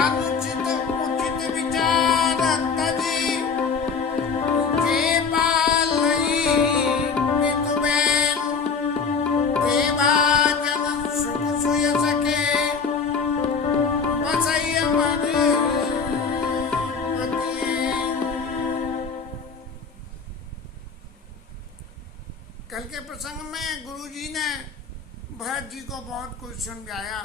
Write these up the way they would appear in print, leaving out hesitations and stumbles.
अनुचित उचित विचार तजी जे पालई पितुबेन देवा जन सुख सुय सके बसई अमर कल के प्रसंग में गुरुजी ने भरत जी को बहुत कुछ समझाया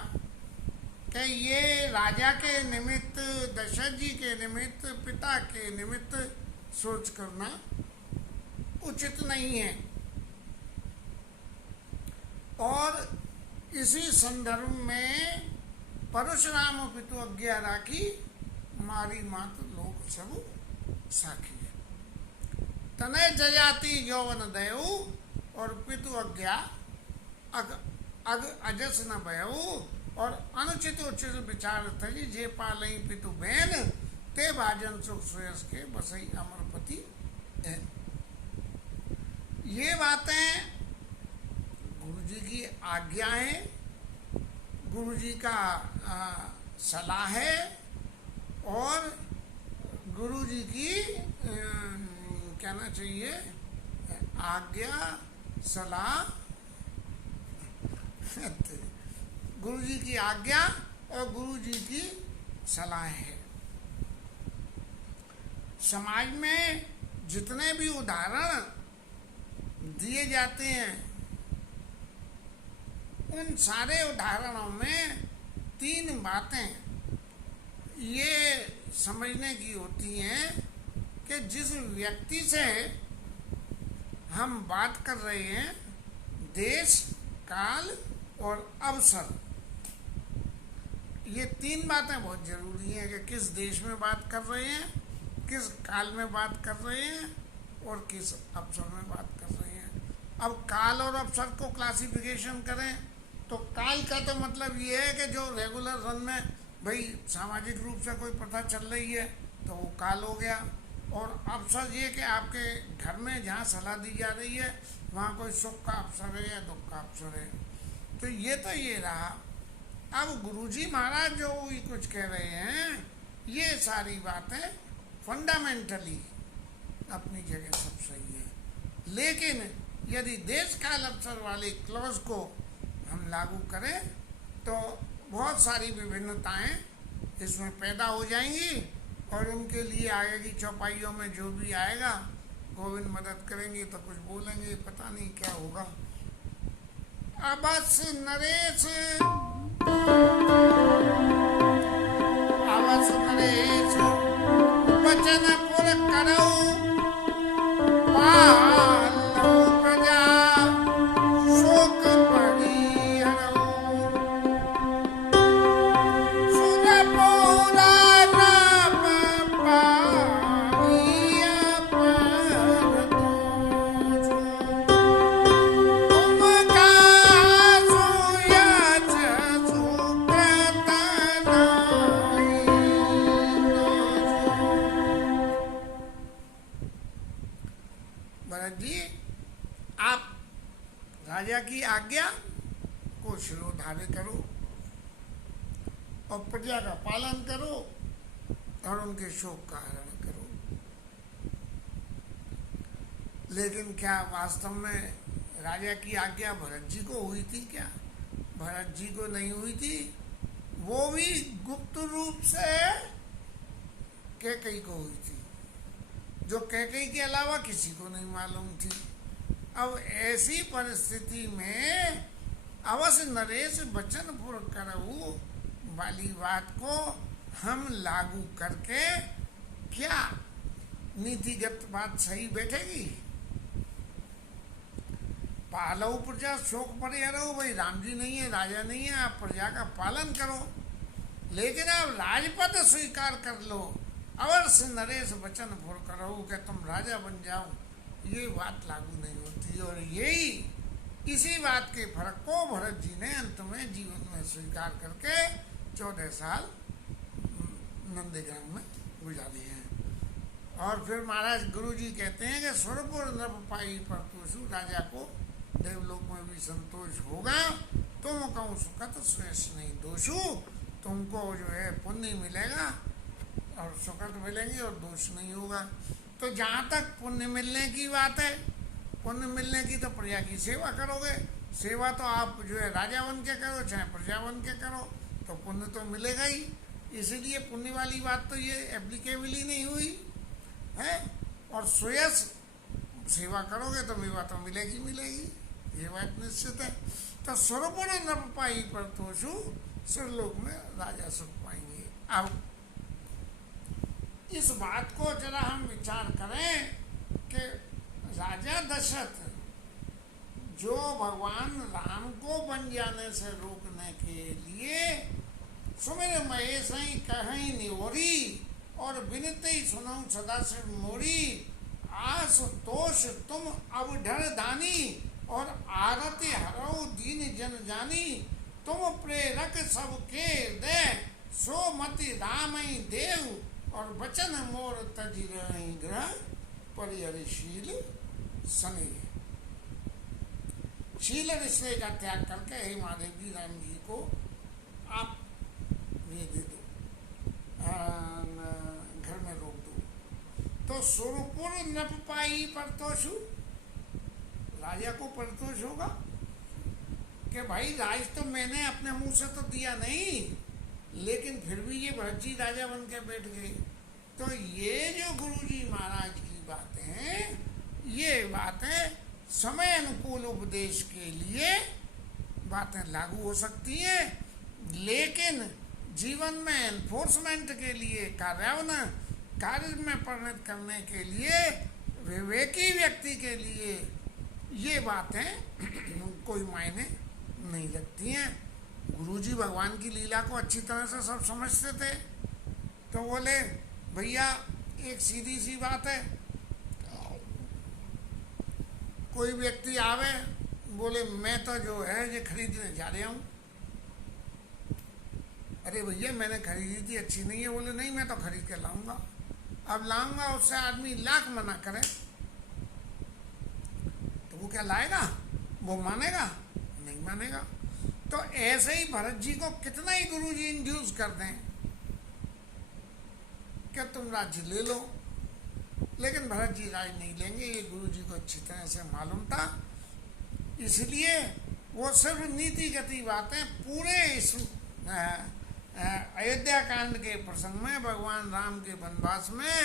कि ये राजा के निमित्त, दशरथ जी के निमित्त, पिता के निमित्त सोच करना उचित नहीं है। और इसी संदर्भ में परशुराम पितु आज्ञा राखी मारी मात लोक सब साखी तने जयाति यौवन दयऊ और पितु आज्ञा अग अजस न भयऊ और अनुचित उचित विचार थी जे पालई पितु बहन ते भाजन सुख सुयस के बसई अमरपति है। ये बातें गुरु जी की आज्ञा है, गुरु जी का सलाह है और गुरु जी की कहना चाहिए आज्ञा सलाह, गुरु जी की आज्ञा और गुरु जी की सलाह है। समाज में जितने भी उदाहरण दिए जाते हैं उन सारे उदाहरणों में तीन बातें ये समझने की होती हैं कि जिस व्यक्ति से हम बात कर रहे हैं, देश, काल और अवसर, ये तीन बातें बहुत जरूरी हैं कि किस देश में बात कर रहे हैं, किस काल में बात कर रहे हैं और किस अवसर में बात कर रहे हैं। अब काल और अवसर को क्लासिफिकेशन करें तो काल का तो मतलब ये है कि जो रेगुलर रन में भाई सामाजिक रूप से कोई प्रथा चल रही है तो वो काल हो गया। और अवसर ये कि आपके घर में जहाँ सलाह दी जा रही है वहाँ कोई सुख का अवसर है या दुख का अवसर है, तो ये रहा। अब गुरुजी महाराज जो ये कुछ कह रहे हैं ये सारी बातें फंडामेंटली अपनी जगह सब सही है, लेकिन यदि देश काल अवसर वाले क्लॉज को हम लागू करें तो बहुत सारी विभिन्नताएं इसमें पैदा हो जाएंगी और उनके लिए आगे की चौपाइयों में जो भी आएगा गोविंद मदद करेंगे तो कुछ बोलेंगे, पता नहीं क्या होगा। अबस नरेश वचन पुर करऊ पालऊ प्रजा शोक परिहरऊ सुन पूरा नाम पाविया पर दोष तुम का सुयच सुकृत नाई। भरत जी, आप राजा की आज्ञा को शिरोधार्य करो और प्रजा का पालन करो और उनके शोक का हरण करो। लेकिन क्या वास्तव में राजा की आज्ञा भरत जी को हुई थी? क्या भरत जी को नहीं हुई थी? वो भी गुप्त रूप से कैकेयी को हुई थी, जो कैकेयी के अलावा किसी को नहीं मालूम थी। अब ऐसी परिस्थिति में अवश्य नरेश वचन पुर करऊ वाली बात को हम लागू करके क्या नीतिगत बात सही बैठेगी? पालऊ प्रजा शोक परिहरऊ, भाई राम जी नहीं है, राजा नहीं है, आप प्रजा का पालन करो, लेकिन आप राजपद स्वीकार कर लो। अवश्य नरेश वचन पुर करऊ कि तुम राजा बन जाओ, ये बात लागू नहीं होती। और यही इसी बात के फर्क को भरत जी ने अंत में जीवन में स्वीकार करके 14 साल नंदीग्राम में गुजारी हैं। और फिर महाराज गुरु जी कहते हैं कि स्वरूपुर नभ पाई परतोषु, राजा को देवलोक में भी संतोष होगा, तुम कहूँ सुखत श्रेष्ठ नहीं दोषु, तुमको जो है पुण्य मिलेगा और सुकृत मिलेंगे और दोष नहीं होगा। तो जहाँ तक पुण्य मिलने की बात है, पुण्य मिलने की तो प्रजा की सेवा करोगे। सेवा तो आप जो है राजा बन के करो चाहे प्रजा बन के करो, तो पुण्य तो मिलेगा ही। इसीलिए पुण्य वाली बात तो ये एप्लीकेबल ही नहीं हुई है। और सुयस सेवा करोगे तो मेवा तो मिलेगी मिलेगी, ये बात निश्चित है। तो सुरपुर नभ पाई पर तोषु, सुरलोक में राजा सुख पाएंगे। अब इस बात को जरा हम विचार करें कि राजा दशरथ जो भगवान राम को बन जाने से रोकने के लिए सुमिर महेश कहीं निहोरी और विनती सुनऊ सदा सिर मोरी, आस तोष तुम अब ढर दानी और आरती हरऊ दीन जन जानी, तुम प्रेरक सबके दे सो मति राम देव और वचन मोर तजी रही ग्रह परिहरशील सनी। शील रिश्ते का त्याग करके हे महादेव जी राम जी को आप ये दे दो, घर में रोक दो। तो सुरपुर नभ पाई परतोषु, राजा को परतोष होगा कि भाई राज तो मैंने अपने मुंह से तो दिया नहीं, लेकिन फिर भी ये भरत जी राजा बन के बैठ गए। तो ये जो गुरु जी महाराज की बातें हैं, ये बातें समय अनुकूल उपदेश के लिए बातें लागू हो सकती हैं, लेकिन जीवन में एनफोर्समेंट के लिए, कार्य में परिणत करने के लिए, विवेकी व्यक्ति के लिए ये बातें कोई मायने नहीं रखती हैं। गुरुजी भगवान की लीला को अच्छी तरह से सब समझते थे। तो बोले भैया एक सीधी सी बात है, कोई व्यक्ति आवे बोले मैं तो जो है ये खरीदने जा रहा हूँ। अरे भैया मैंने खरीदी थी, अच्छी नहीं है। बोले नहीं मैं तो खरीद के लाऊंगा। अब लाऊंगा, उससे आदमी लाख मना करे तो वो क्या लाएगा? वो मानेगा? नहीं मानेगा। तो ऐसे ही भरत जी को कितना ही गुरु जी इंड्यूस कर दें कि तुम राज्य ले लो, लेकिन भरत जी राज नहीं लेंगे, ये गुरु जी को अच्छी तरह से मालूम था। इसलिए वो सिर्फ नीतिगत बातें पूरे इस अयोध्या कांड के प्रसंग में, भगवान राम के वनवास में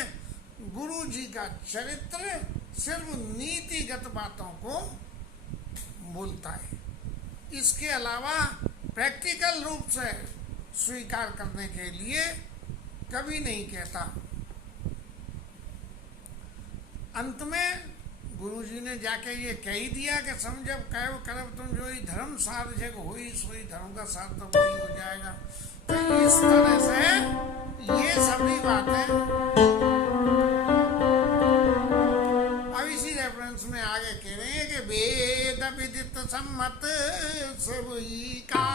गुरु जी का चरित्र सिर्फ नीतिगत बातों को बोलता है। इसके अलावा प्रैक्टिकल रूप से स्वीकार करने के लिए कभी नहीं कहता। अंत में गुरुजी ने जाके ये कह ही दिया कि समझब कैव करब तुम जो ही धर्म सार जग हुई, सोई धर्म का सार तो वही हो जाएगा। तो इस तरह से ये सभी बातें अब इसी रेफरेंस में आगे कह रहे हैं कि वेद विदित सम्मत सबई का,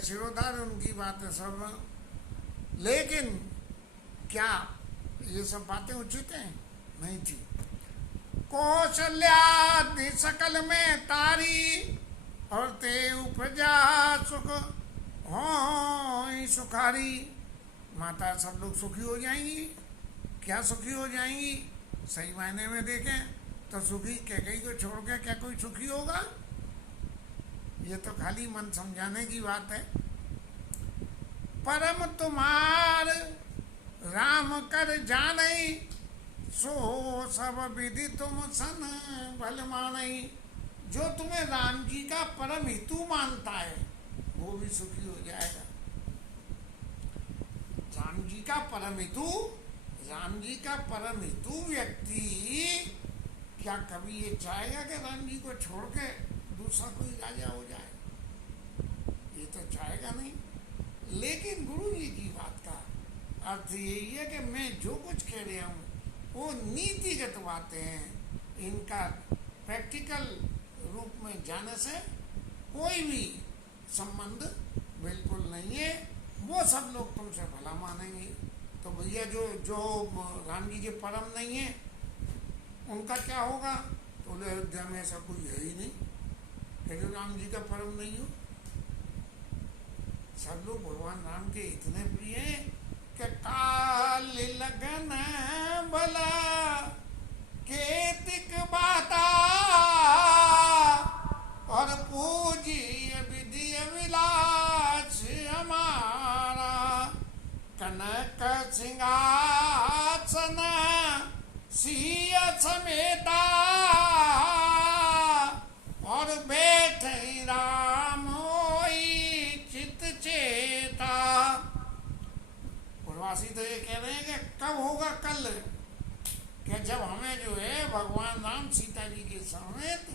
सिरोधार उनकी बातें सब, लेकिन क्या ये सब बातें उचित हैं? नहीं थी। कौशल्या सकल में तारी, और ते उपजा सुख हो सुखारी। माता सब लोग सुखी हो जाएंगी। क्या सुखी हो जाएंगी? सही मायने में देखें तो सुखी कैकेयी को छोड़ के क्या कोई सुखी होगा? ये तो खाली मन समझाने की बात है। परम तुम्हार राम कर जानई, सो सब विधि तुम सन भल मानई। जो तुम्हें राम जी का परम हितु मानता है वो भी सुखी हो जाएगा। राम जी का परम हितु, राम जी का परम हितु व्यक्ति क्या कभी ये चाहेगा कि राम जी को छोड़ के दूसरा कोई राजा हो जाए? ये तो चाहेगा नहीं। लेकिन गुरु जी की बात का अर्थ यही है कि मैं जो कुछ कह रहा हूँ वो नीतिगत बातें हैं। इनका प्रैक्टिकल रूप में जाने से कोई भी संबंध बिल्कुल नहीं है। वो सब लोग तुमसे भला मानेंगे। तो भैया जो जो राम जी के परम नहीं है उनका क्या होगा? तो बोले अयोध्या में ऐसा कोई है ही नहीं कि जो राम जी का परम नहीं हो। सब लोग भगवान राम के इतने प्रिय हैं कि काल लगन भला केतिक बाता, और पूजी विधि विलास हमारा। कनक सिंहासन सिय समेता, और बैठे राम होई चित चेता। पूर्वासी तो ये कह रहे हैं कि कब होगा? कल, कि जब हमें जो है भगवान राम सीता जी के समेत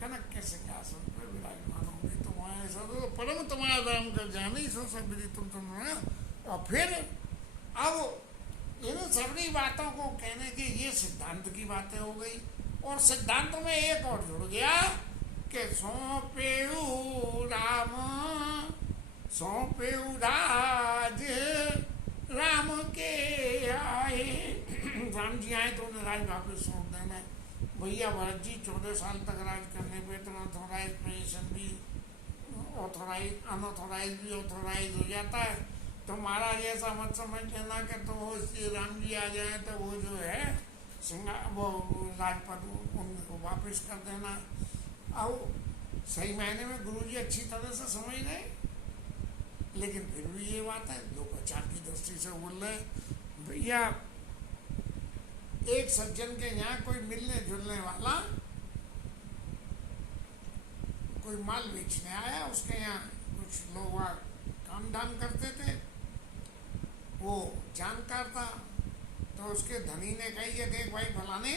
कनक के सिंहासन पर विराजमान होंगे। तो वहाँ ऐसा तो परम तुम्हारा राम कर जाने सो सब विधि तुम सुनो। और फिर अब इन सभी बातों को कहने की ये सिद्धांत की बातें हो गई। और सिद्धांत में एक और जुड़ गया कि सौंपेऊ राम, सौंपेऊ राज राम के आए। राम जी आए तो उन्हें राज वापिस सौंप देना। भैया भरत जी 14 साल तक राज करने पे तो अनऑथोराइज पोजीशन भी ऑथोराइज, अनऑथोराइज भी ऑथोराइज हो जाता है। तो महाराज ऐसा मत समझ लेना कि तो वो श्री राम जी आ जाए तो वो जो है वो राजपद उनको वापिस कर देना। अब सही मायने में गुरु जी अच्छी तरह से समझ गए, लेकिन फिर भी ये बात है लोग आचार की दृष्टि से बोल रहे हैं। भैया एक सज्जन के यहाँ कोई मिलने जुलने वाला कोई माल बेचने आया। उसके यहाँ कुछ लोग वहाँ काम धाम करते थे, वो जानकार था। तो उसके धनी ने कही कि देख भाई फलाने,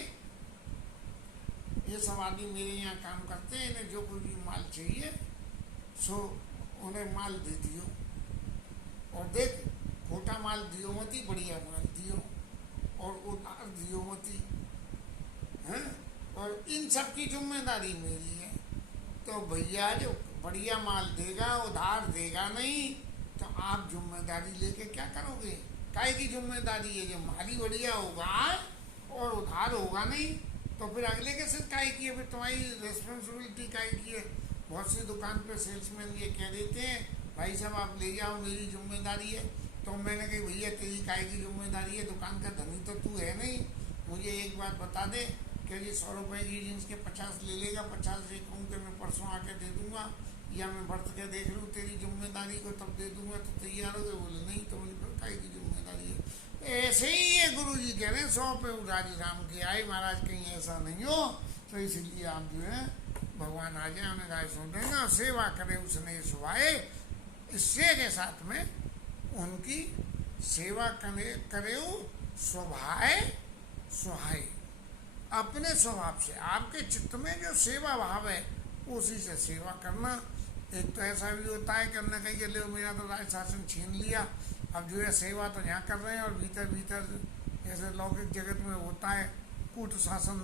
ये सब आदमी मेरे यहाँ काम करते हैं, इन्हें जो कोई भी माल चाहिए सो उन्हें माल दे दियो। और देख खोटा माल दियो मती, बढ़िया माल दियो, और उधार दियो मती, हैं? और इन सब की जिम्मेदारी मेरी है। तो भैया जो बढ़िया माल देगा उधार देगा नहीं, तो आप जिम्मेदारी लेके क्या करोगे? काहे की जिम्मेदारी है? जो माली बढ़िया होगा और उधार होगा नहीं तो फिर अगले के सिर्फ काहे की है? फिर तुम्हारी रिस्पॉन्सिबिलिटी काहे की है? बहुत सी दुकान पे सेल्समैन ये कह देते हैं भाई साहब आप ले जाओ, मेरी जिम्मेदारी है। तो मैंने कही भैया तेरी काहे की जिम्मेदारी है? दुकान का धनी तो तू है नहीं। मुझे एक बात बता दे कि ये 100 रुपये की जीन्स के 50 ले लेगा, 50 से कहूँ कि मैं परसों आके दे दूंगा, या मैं बरत के देख लूँ तेरी जिम्मेदारी को तब दे दूंगा, तो तैयार हो गए? बोले नहीं। तो मुझे फिर काहे की जिम्मेदारी है? ऐसे ही ये गुरु जी कह रहे हैं 100 पे राज राम के आए। महाराज कहीं ऐसा नहीं हो, तो इसलिए आप जो है भगवान आ जाए उन्हें राज सौंप देंगे और सेवा करें उसने सुहाए। इससे के साथ में उनकी सेवा करे स्वभाए सुहाए। अपने स्वभाव से आपके चित्त में जो सेवा भाव है उसी से सेवा करना। एक तो ऐसा भी होता है कि हमने कही कि ले मेरा तो राज शासन छीन लिया, अब जो है सेवा तो यहाँ कर रहे हैं और भीतर भीतर जैसे लौकिक जगत में होता है कूट शासन,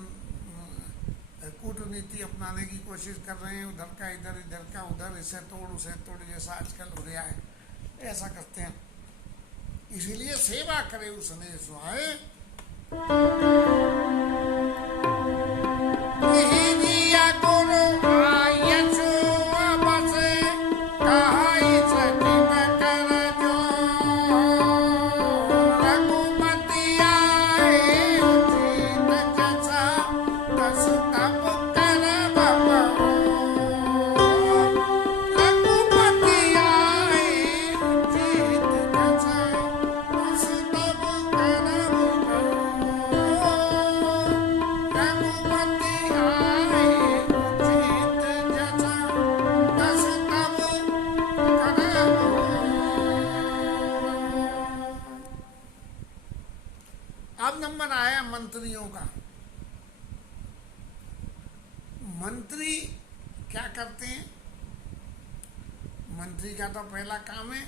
कूटनीति अपनाने की कोशिश कर रहे हैं। उधर का इधर, इधर का उधर, इसे तोड़ उसे तोड़, जैसा आजकल हो रहा है ऐसा करते हैं। इसीलिए सेवा करे उसने सुहाए। क्या करते हैं? मंत्री का तो पहला काम है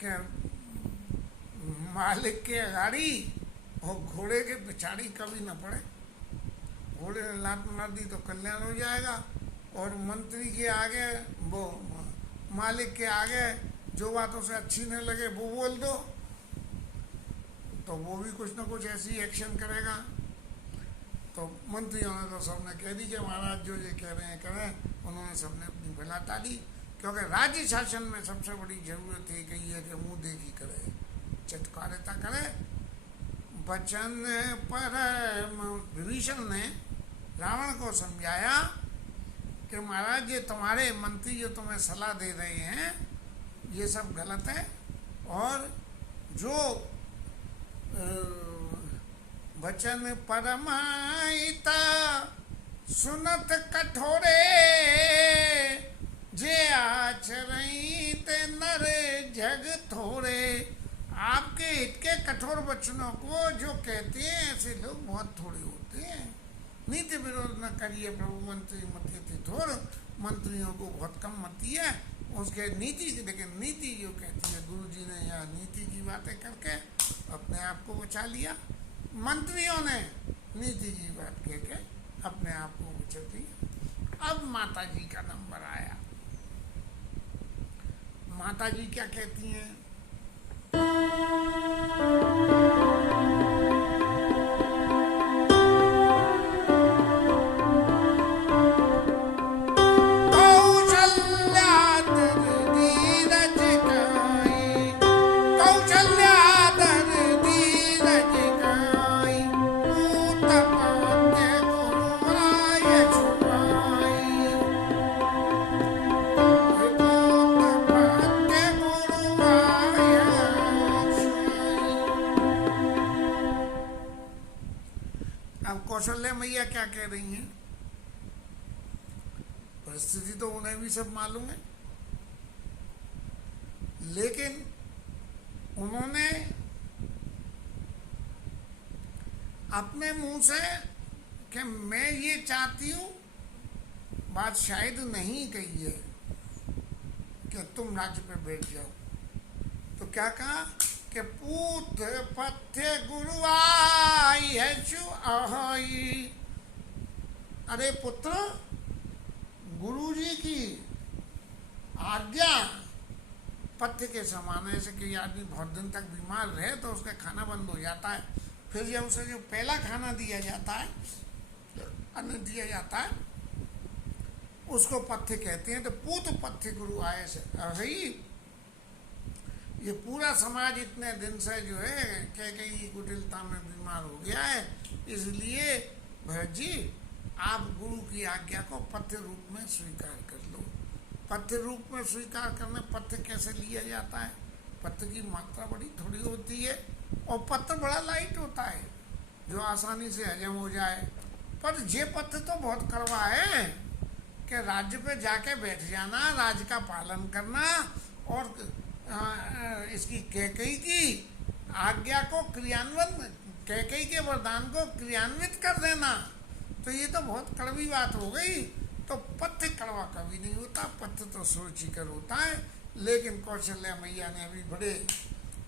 कि मालिक के गाड़ी और घोड़े के पिछाड़ी कभी न पड़े। घोड़े ने लात मार दी तो कल्याण हो जाएगा, और मंत्री के आगे वो मालिक के आगे जो बात उसे अच्छी नहीं लगे वो बोल दो तो वो भी कुछ ना कुछ ऐसी एक्शन करेगा। तो मंत्रियों ने तो सबने कह दी कि महाराज जो ये कह रहे हैं करें। उन्होंने सबने अपनी भला टाली, क्योंकि राज्य शासन में सबसे बड़ी जरूरत है कि ये कि मुंह देखी करे, चटकारिता करे। वचन पर विभीषण ने रावण को समझाया कि महाराज ये तुम्हारे मंत्री जो तुम्हें सलाह दे रहे हैं ये सब गलत है, और जो वचन परमाहिता सुनत कठोरे, जे आचरई ते नर जग थोड़े। आपके हित के कठोर वचनों को जो कहते हैं ऐसे लोग बहुत थोड़े होते हैं। नीति विरोध न करिए प्रभु मंत्री मति थोड़, मंत्रियों को बहुत कम मती है उसके नीति। लेकिन नीति जो कहती है, गुरु जी ने यहाँ नीति की बातें करके अपने आप को बचा लिया, मंत्रियों ने नीति की बात कह के अपने आप को बचा लिया। अब माता जी का नंबर आया। माता जी क्या कहती हैं? कौशल्या मैया क्या कह रही हैं? परिस्थिति तो उन्हें भी सब मालूम है, लेकिन उन्होंने अपने मुंह से कि मैं ये चाहती हूं बात शायद नहीं कही है कि तुम राज्य पे बैठ जाओ। तो क्या कहा कि पूत पथ्य गुरु आई है चु आई। अरे पुत्र, गुरुजी की आज्ञा पथ्य के समान है। जैसे कि आदमी बहुत दिन तक बीमार रहे तो उसका खाना बंद हो जाता है, फिर जब उसे जो पहला खाना दिया जाता है, अन्न दिया जाता है, उसको पथ्य कहते हैं। तो पूत पथ्य गुरु आए से रही। ये पूरा समाज इतने दिन से जो है कई कुटिलता में बीमार हो गया है, इसलिए भरत जी आप गुरु की आज्ञा को पथ्य रूप में स्वीकार कर लो। पथ्य रूप में स्वीकार करने पथ्य कैसे लिया जाता है? पथ्य की मात्रा बड़ी थोड़ी होती है और पत्र बड़ा लाइट होता है जो आसानी से हजम हो जाए। पर ये पथ्य तो बहुत कड़वा है कि राज्य पे जाके बैठ जाना, राज्य का पालन करना और इसकी कैकेयी की आज्ञा को क्रियान्वित, कैकेयी के वरदान को क्रियान्वित कर देना, तो ये तो बहुत कड़वी बात हो गई। तो पथ्य कड़वा कभी नहीं होता, पथ्य तो सुरुचिकर होता है। लेकिन कौशल्या मैया ने अभी बड़े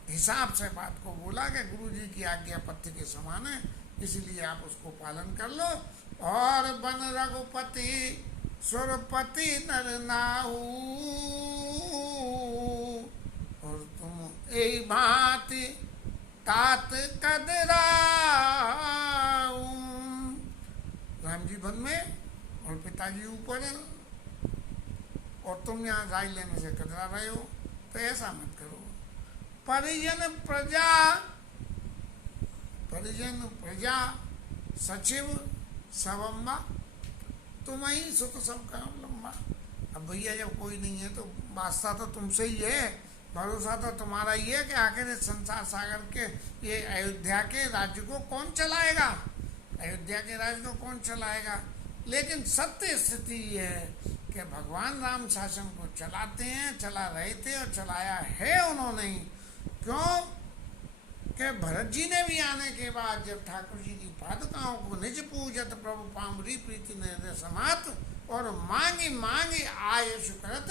हिसाब से बात को बोला कि गुरु जी की आज्ञा पथ्य के समान है, इसलिए आप उसको पालन कर लो। और बन रघुपति सुरपति नर नाहू, और तुम यही भांति तात कदराऊ। राम जी वन में और पिताजी ऊपर, और तुम यहाँ राय लेने से कतरा रहे हो, तो ऐसा मत करो। परिजन प्रजा सचिव सबम्बा, तुम ही सुख सब काम लंबा। अब भैया जब कोई नहीं है तो वास्ता तो तुमसे ही है, भरोसा तो तुम्हारा ही है कि आखिर इस संसार सागर के ये अयोध्या के राज्य को कौन चलाएगा, अयोध्या के राज्य को कौन चलाएगा। लेकिन सत्य स्थिति ये है कि भगवान राम शासन को चलाते हैं, चला रहे थे और चलाया है उन्होंने ही। क्यों कि भरत जी ने भी आने के बाद जब ठाकुर जी की पादुकाओं को निज पूजत प्रभु पामरी प्रीति ने समात, और मांगी मांगी आयु करत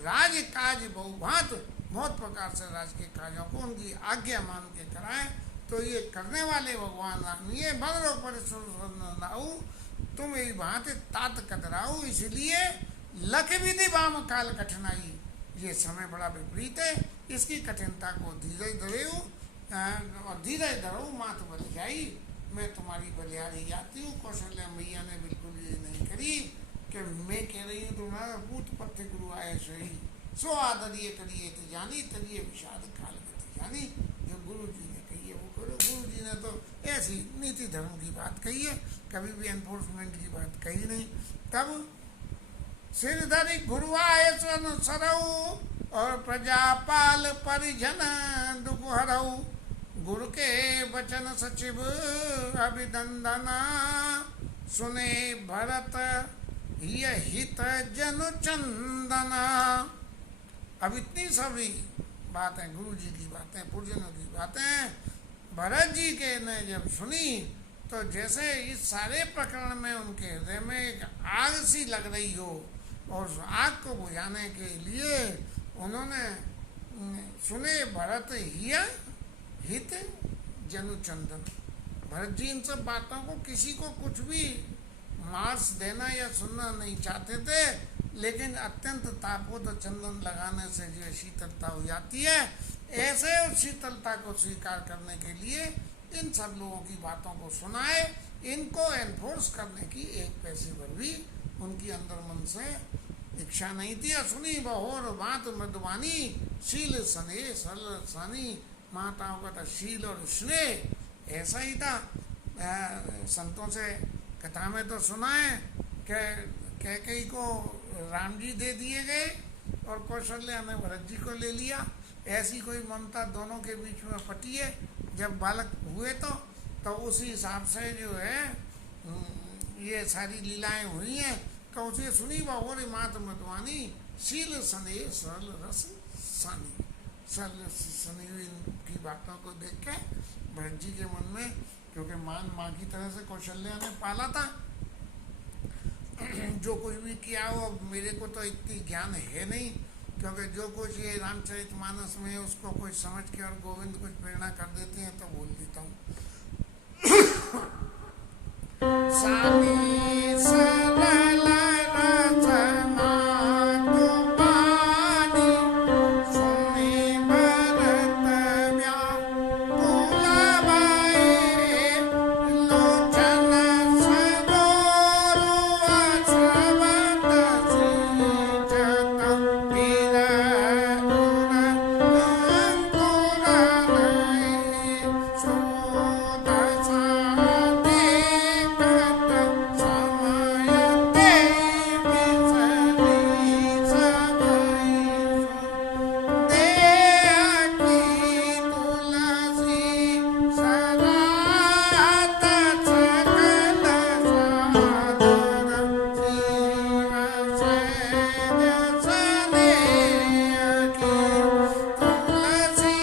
राज काज बहुभांत, बहुत प्रकार से राज के कार्यों को उनकी आज्ञा मान के कराए। तो ये करने वाले भगवान राम ये बदलो परिसुनाऊ, तुम यही भांति तात कतराऊ, इसलिए लख विधि वाम काल कठिनाई, ये समय बड़ा विपरीत है, इसकी कठिनता को धीरे धरेऊ और धीरे धरो मात बलियाई, मैं तुम्हारी बलिहारी जाती हूँ। कौशल्या मैया ने बिल्कुल ये नहीं करी कि मैं कह रही हूँ तुम्हारा पूत पत्थे गुरु आए सही, सो आदरिए करिए जानी तरिए विषाद काल गति जानी, जो गुरु जी ने कही है वो करो। गुरु जी ने तो ऐसी नीति धर्म की बात कही है, कभी भी एनफोर्समेंट की बात कही नहीं। तब सिरधरी गुरु आए सरऊ और प्रजापाल परिजन दुख हरऊ, गुरु के वचन सचिव अभिनंदना, सुने भरत ये हित जन चंदना। अब इतनी सभी बातें गुरु जी की बातें, पुरजनों की बातें भरत जी के ने जब सुनी तो जैसे इस सारे प्रकरण में उनके हृदय में एक आग सी लग रही हो, और उस आग को बुझाने के लिए उन्होंने सुने भरत हित जनु चंदन। भरत जी इन सब बातों को किसी को कुछ भी मार्क्स देना या सुनना नहीं चाहते थे, लेकिन अत्यंत तापोद चंदन लगाने से जो शीतलता हो जाती है, ऐसे उस शीतलता को स्वीकार करने के लिए इन सब लोगों की बातों को सुनाए। इनको एनफोर्स करने की एक पैसे पर भी उनकी अंदर मन से इच्छा नहीं थी। सुनी बहोर बात मृदुवानी, शील स्नेह सल सानी, माताओं का था शील और स्नेह ऐसा ही था। संतों से कथा में तो सुना है कि कैकेयी को राम जी दे दिए गए और कौशल्या ने भरत जी को ले लिया। ऐसी कोई ममता दोनों के बीच में पटी है। जब बालक हुए तो उसी हिसाब से जो है ये सारी लीलाएं हुई हैं। तो उसे सुनी बहोरी मात मधुवानी, शील स्नेह सरल रस सानी। सरल सनी की बातों को देख के भरत जी के मन में, क्योंकि माँ की तरह से कौशल्या ने पाला था, जो कुछ भी किया हो, अब मेरे को तो इतनी ज्ञान है नहीं, क्योंकि जो कुछ ये रामचरितमानस में उसको कुछ समझ के और गोविंद कुछ प्रेरणा कर देते हैं तो बोल देता हूँ। सानी सरल रस मातु पानी, सुनी भरत व्याकुल भये, लोचन सरोरु असवत सींचत, विरह अंकुर नये, सुदशा देखत समय ते बिसरी सबई, देहकी तुलसी सरात सकल सादर, शिव सहज स्नेह की तुलसी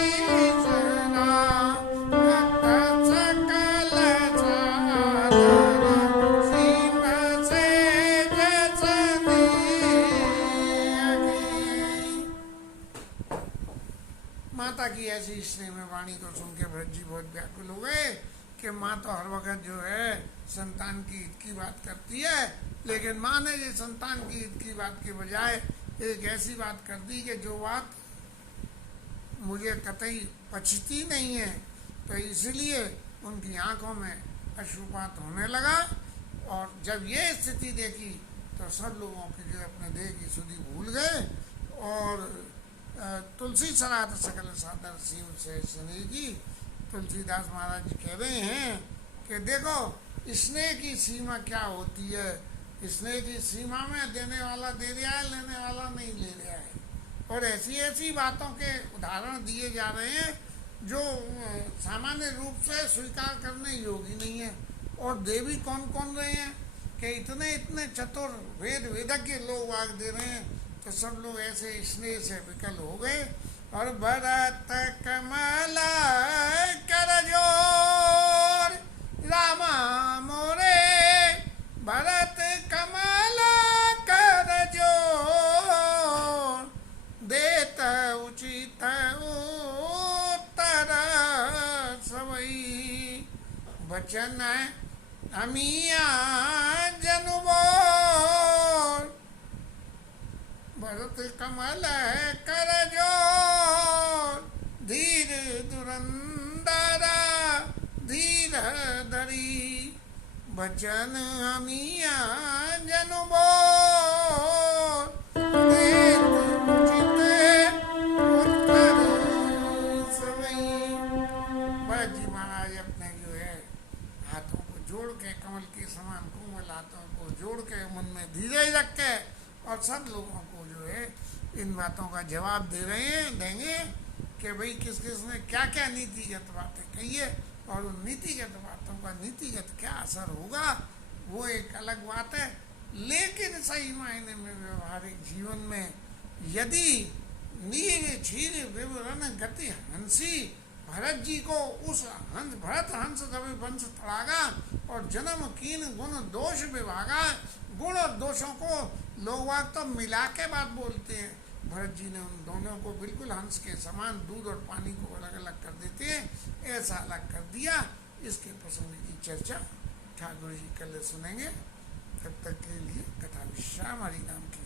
सरात सकल सादर, शिव सहज स्नेह की। माता की ऐसी स्नेह में वाणी को सुन के भरत जी बहुत व्याकुल हो गए कि माँ तो हर वक्त जो है संतान की हित की बात करती है, लेकिन माँ ने ये संतान की हित की बात के बजाय एक ऐसी बात कर दी कि जो बात मुझे कतई पचती नहीं है। तो इसलिए उनकी आंखों में अश्रुपात होने लगा, और जब ये स्थिति देखी तो सब लोगों की जो अपने देह की सुधि भूल गए, और तुलसी सरात सकल सादर शिव से स्नेह की। तुलसीदास महाराज जी कह रहे हैं कि देखो स्नेह की सीमा क्या होती है। स्नेह की सीमा में देने वाला दे रहा है, लेने वाला नहीं ले रहा है। और ऐसी ऐसी बातों के उदाहरण दिए जा रहे हैं जो सामान्य रूप से स्वीकार करने योग्य नहीं है। और देवी कौन कौन रहे हैं कि इतने इतने चतुर वेदज्ञ लोग वाग दे रहे हैं, तो सब लोग ऐसे स्नेह से विकल हो गए। और भरत कमल कर जोर रामा मोरे, भरत कमल वचन अमिया जनु बोल, भरत कमल कर जोर, धीर धुरंधरा धीर धरी, वचन अमिया जनु बोल, देत उचित उत्तर सवई। भरत जी महाराज अपने जो है हाथों को जोड़ के, कमल के समान कोमल हाथों को जोड़ के, मन में धीरज रख के और सब लोगों को जो है इन बातों का जवाब देंगे कि भाई किस किस ने क्या क्या नीतिगत बातें कही है, और उन नीतिगत बातों का नीतिगत क्या असर होगा वो एक अलग बात है। लेकिन सही मायने में व्यवहारिक जीवन में यदि नीर क्षीर विवरण गति हंसी, भरत जी को उस हंस भरत हंस रवि वंश तड़ागा और जन्म कीन गुण दोष विभागा। गुण और दोषों को लोग तो मिला के बात बोलते हैं, भरत जी ने उन दोनों को बिल्कुल हंस के समान दूध और पानी को अलग अलग कर देते हैं, ऐसा अलग कर दिया। इसके प्रसंग की चर्चा ठाकुर जी कल सुनेंगे। तब तक के लिए कथा विश्राम। हरि नाम की